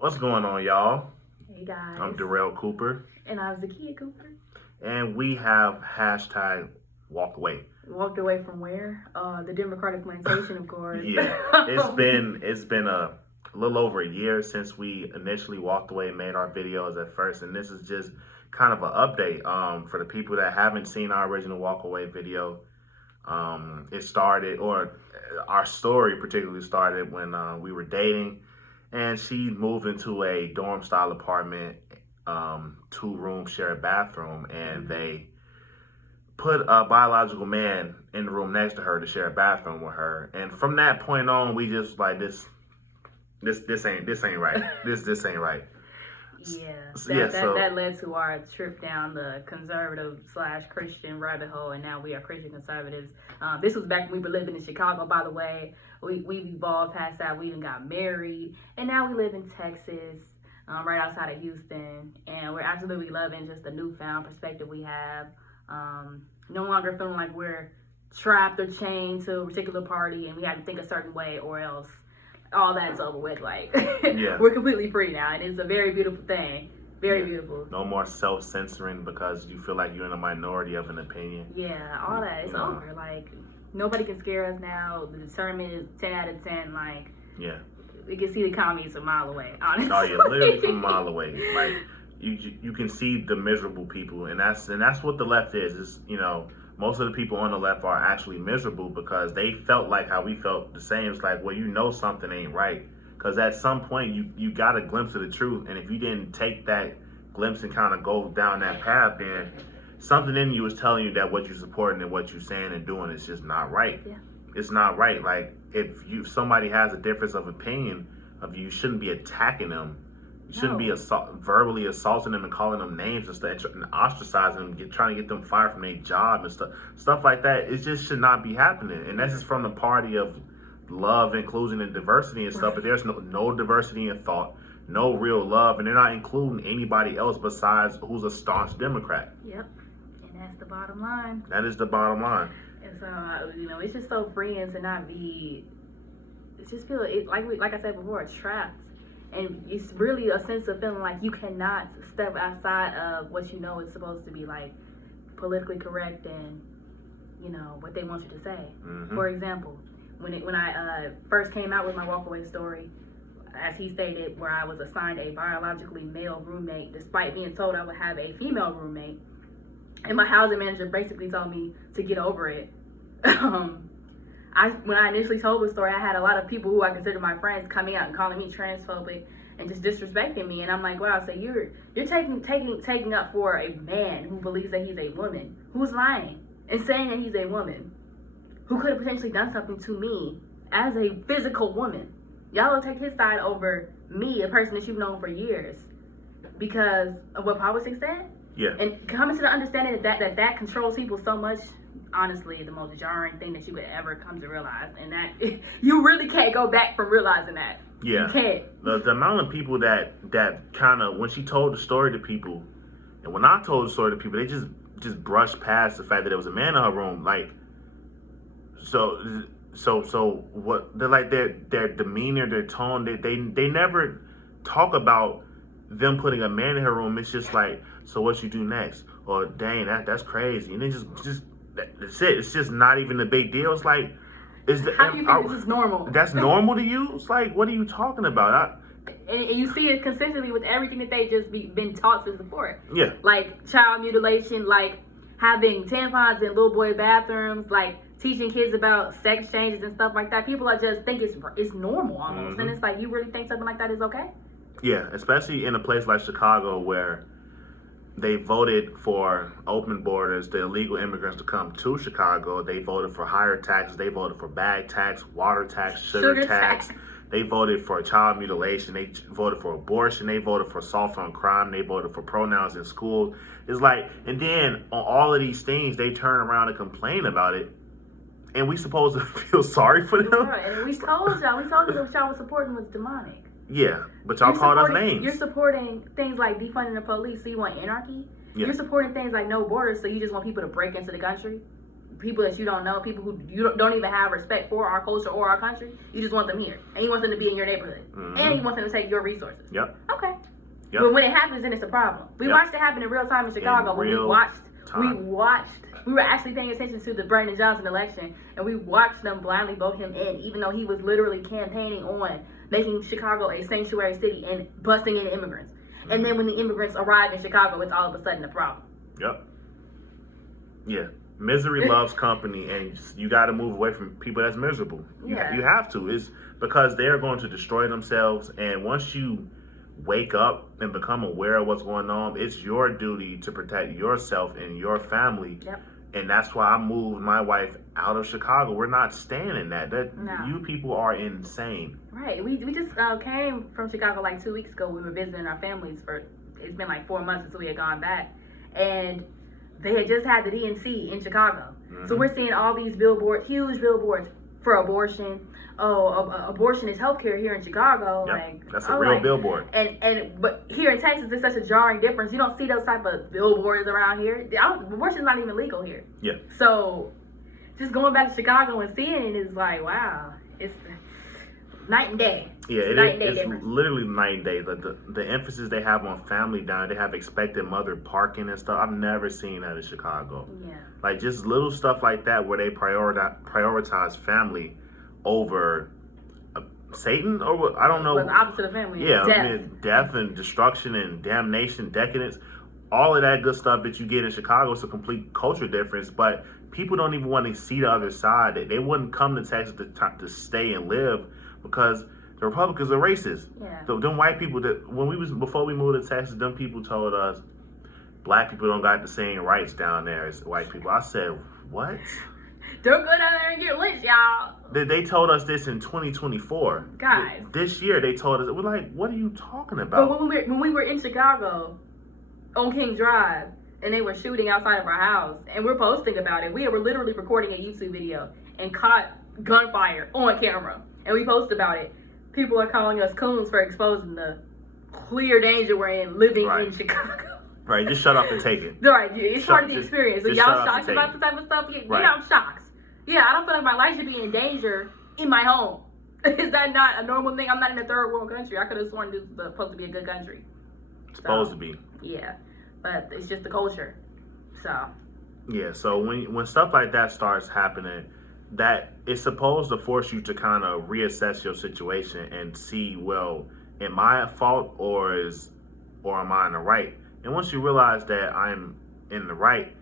What's going on, y'all? Hey guys. I'm Darrell Cooper, And I was Zakia Cooper. and we have hashtag walk away. Walked away from where? The Democratic Plantation, of course. Yeah, it's been a little over a year since we initially walked away and made our videos at first, and this is just kind of an update for the people that haven't seen our original walk away video. It started, or our story particularly started when we were dating, and she moved into a dorm style apartment, 2 room shared bathroom, and they put a biological man in the room next to her to share a bathroom with her. And from that point on, we just like this ain't right. This ain't right. Yeah, that led to our trip down the conservative / Christian rabbit hole, and now we are Christian conservatives. This was back when we were living in Chicago, by the way. We've evolved past that. We even got married, and now we live in Texas, right outside of Houston, and we're absolutely loving just the newfound perspective we have. No longer feeling like we're trapped or chained to a particular party, and we have to think a certain way or else all that's over with. Like, Yeah. We're completely free now, and it's a very beautiful thing. Very beautiful. No more self-censoring because you feel like you're in a minority of an opinion. Yeah, all that is over. Like, nobody can scare us now. The discernment is 10 out of 10. Like, Yeah. we can see the commies a mile away, honestly. Oh yeah, literally from a mile away. Like you can see the miserable people, and that's what the left is. Is most of the people on the left are actually miserable because they felt like how we felt the same. It's like, well, something ain't right, because at some point you got a glimpse of the truth, and if you didn't take that glimpse and kind of go down that path, then something in you is telling you that what you're supporting and what you're saying and doing is just not right. Yeah. It's not right. Like, if somebody has a difference of opinion of you shouldn't be attacking them. You shouldn't be verbally assaulting them and calling them names and stuff, and ostracizing them, trying to get them fired from their job and stuff like that. It just should not be happening. And that's just from the party of love, inclusion, and diversity and stuff. But there's no diversity in thought, no real love, and they're not including anybody else besides who's a staunch Democrat. Yep, and that's the bottom line. That is the bottom line. And so, it's just so freeing to not be. It just feel like I said before, trapped. And it's really a sense of feeling like you cannot step outside of what you know is supposed to be like politically correct and what they want you to say. Mm-hmm. For example, when I first came out with my walkaway story, as he stated, where I was assigned a biologically male roommate, despite being told I would have a female roommate, and my housing manager basically told me to get over it. When I initially told the story, I had a lot of people who I consider my friends coming out and calling me transphobic and just disrespecting me. And I'm like, wow, so you're taking up for a man who believes that he's a woman, who's lying and saying that he's a woman, who could have potentially done something to me as a physical woman. Y'all will take his side over me, a person that you've known for years, because of what politics said. Yeah. And coming to the understanding that controls people so much. Honestly, the most jarring thing that you could ever come to realize, and that you really can't go back from realizing that. Yeah, you can't. The amount of people that kind of, when she told the story to people, and when I told the story to people, they just brushed past the fact that there was a man in her room. Like, so what? They're like their demeanor, their tone. They never talk about them putting a man in her room. It's just like, so what you do next? Or dang, that's crazy, and then just. That's it. It's just not even a big deal. It's like, how do you think this is normal? That's normal to you? It's like, what are you talking about? And you see it consistently with everything that they just been taught to support. Yeah. Like child mutilation, like having tampons in little boy bathrooms, like teaching kids about sex changes and stuff like that. People are just think it's normal almost, and it's like, you really think something like that is okay? Yeah, especially in a place like Chicago where they voted for open borders, the illegal immigrants to come to Chicago. They voted for higher taxes. They voted for bag tax, water tax, sugar tax. They voted for child mutilation. They voted for abortion. They voted for assault on crime. They voted for pronouns in school. It's like, and then on all of these things, they turn around and complain about it. And we supposed to feel sorry for them? Right, and we told y'all what y'all was supporting was demonic. Yeah, but y'all called us names. You're supporting things like defunding the police, so you want anarchy? Yeah. You're supporting things like no borders, so you just want people to break into the country? people that you don't know, people who you don't even have respect for our culture or our country. You just want them here, and you want them to be in your neighborhood, and you want them to take your resources. Yep. Okay. Yep. But when it happens, then it's a problem. We watched it happen in real time in Chicago. We were actually paying attention to the Brandon Johnson election, and we watched them blindly vote him in, even though he was literally campaigning on making Chicago a sanctuary city and busting in immigrants. And then when the immigrants arrive in Chicago, it's all of a sudden a problem. Yep. Yeah. Misery loves company, and you got to move away from people that's miserable. You have to. It's because they're going to destroy themselves, and once you wake up and become aware of what's going on, it's your duty to protect yourself and your family. Yep. And that's why I moved my wife out of Chicago. We're not staying in that. You people are insane. Right. We just came from Chicago like 2 weeks ago. We were visiting our families it's been like 4 months since we had gone back. And they had just had the DNC in Chicago. So we're seeing all these billboards, huge billboards for abortion. Abortion is healthcare here in Chicago. Yep. Like that's a real billboard. But here in Texas, it's such a jarring difference. You don't see those type of billboards around here. Abortion's not even legal here. Yeah. So just going back to Chicago and seeing it is like, wow, it's night and day. Yeah, it's literally night and day. Like the emphasis they have on family down, they have expected mother parking and stuff. I've never seen that in Chicago. Yeah. Like just little stuff like that where they prioritize family over Satan, or what, I don't know. Well, the opposite of family. Yeah, death. I mean, death and destruction and damnation, decadence, all of that good stuff that you get in Chicago is a complete culture difference. But people don't even want to see the other side. They wouldn't come to Texas to stay and live because the Republicans are racist. Yeah. So them white people before we moved to Texas, them people told us black people don't got the same rights down there as white people. I said, what? Don't go down there and get lynched, y'all. They told us this in 2024. Guys. This year they told us, we're like, what are you talking about? But when we were in Chicago on King Drive and they were shooting outside of our house and we're posting about it, we were literally recording a YouTube video and caught gunfire on camera. And we posted about it. People are calling us coons for exposing the clear danger we're in living in Chicago. Right, just shut up and take it. Right, it's part of the experience. So y'all shocked about this type of stuff? Yeah, I'm shocked. Yeah, I don't feel like my life should be in danger in my home. Is that not a normal thing? I'm not in a third world country. I could have sworn this was supposed to be a good country. Supposed to be. Yeah, but it's just the culture. So. Yeah, so when stuff like that starts happening, that it's supposed to force you to kind of reassess your situation and see, well, am I at fault or am I in the right? And once you realize that I'm in the right,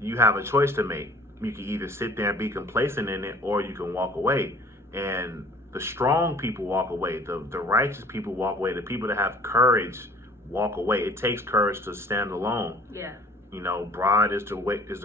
you have a choice to make. You can either sit there and be complacent in it, or you can walk away. And the strong people walk away. The righteous people walk away. The people that have courage walk away. It takes courage to stand alone. Yeah. You know, broad is the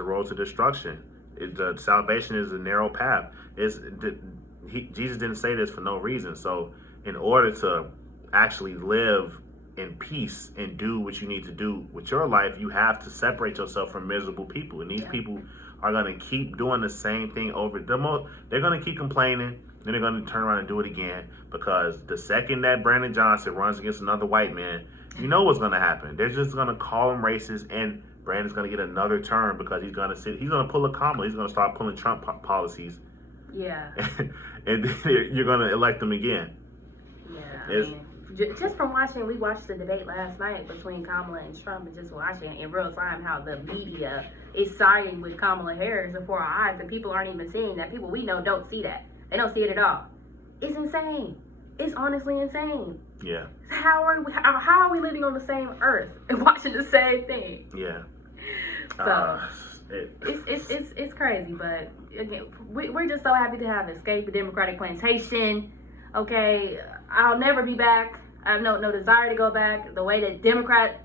road to destruction. The salvation is a narrow path. Jesus didn't say this for no reason. So in order to actually live in peace and do what you need to do with your life, you have to separate yourself from miserable people. And these people are going to keep doing the same thing over. They're going to keep complaining, then they're going to turn around and do it again, because the second that Brandon Johnson runs against another white man, you know what's going to happen. They're just going to call him racist, and Brandon's going to get another term because he's going to pull a Kamala. He's going to start pulling Trump policies. Yeah. And then you're going to elect him again. Yeah. Just from watching, we watched the debate last night between Kamala and Trump, and just watching in real time how the media is siding with Kamala Harris before our eyes, and people aren't even seeing that. People we know don't see that. They don't see it at all. It's insane. It's honestly insane. Yeah. How are we living on the same earth and watching the same thing? Yeah. So it's crazy, but again, we're just so happy to have escaped the Democratic plantation. Okay, I'll never be back. I have no desire to go back. The way that Democrats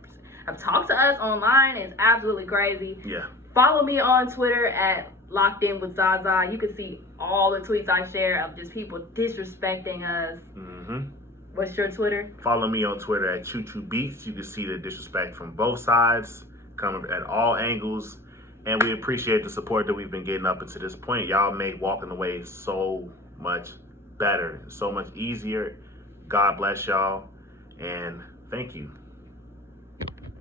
have talked to us online is absolutely crazy. Yeah. Follow me on Twitter at Locked In with Zaza. You can see all the tweets I share of just people disrespecting us. Mm-hmm. What's your Twitter? Follow me on Twitter at Choo Choo Beats. You can see the disrespect from both sides, coming at all angles. And we appreciate the support that we've been getting up until this point. Y'all make walking away so much better, so much easier. God bless y'all, and thank you.